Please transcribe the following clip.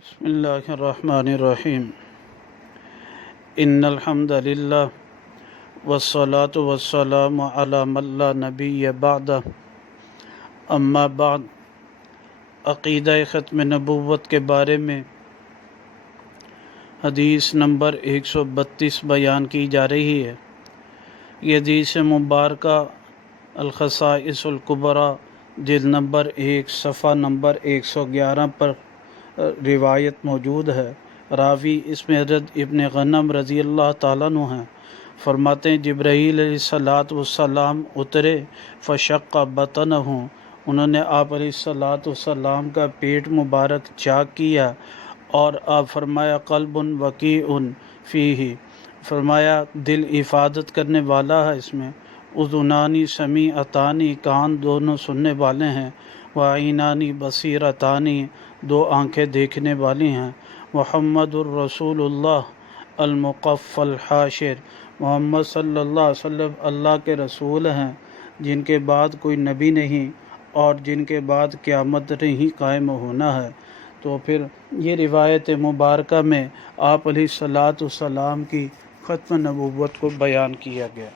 بسم اللہ الرحمن الرحیم ان الحمد للہ والصلاة والسلام علی من لا نبی بعدہ اما بعد عقیدہ ختم نبوت کے بارے میں حدیث نمبر 132 بیان کی جا رہی ہے۔ یہ حدیث مبارکہ الخصائص الکبریٰ جلد نمبر 1 صفحہ نمبر 111 پر روایت موجود ہے۔ راوی اس میں حضرت ابن غنم رضی اللہ تعالیٰ عنہ ہیں۔ فرماتے ہیں جبرائیل علیہ السلام اترے فشق بطنہ، انہوں نے آپ علیہ السلام کا پیٹ مبارک چاک کیا اور آپ فرمایا قلب وقیع فیہ، فرمایا دل افادت کرنے والا ہے اس میں، اذنانی سمیعتانی کان دونوں سننے والے ہیں، وعینانی بصیرتانی دو آنکھیں دیکھنے والی ہیں، محمد الرسول اللہ المقفى الحاشر، محمد صلی اللہ علیہ وسلم اللہ کے رسول ہیں جن کے بعد کوئی نبی نہیں اور جن کے بعد قیامت نہیں قائم ہونا ہے۔ تو پھر یہ روایت مبارکہ میں آپ علیہ السلام کی ختم نبوت کو بیان کیا گیا۔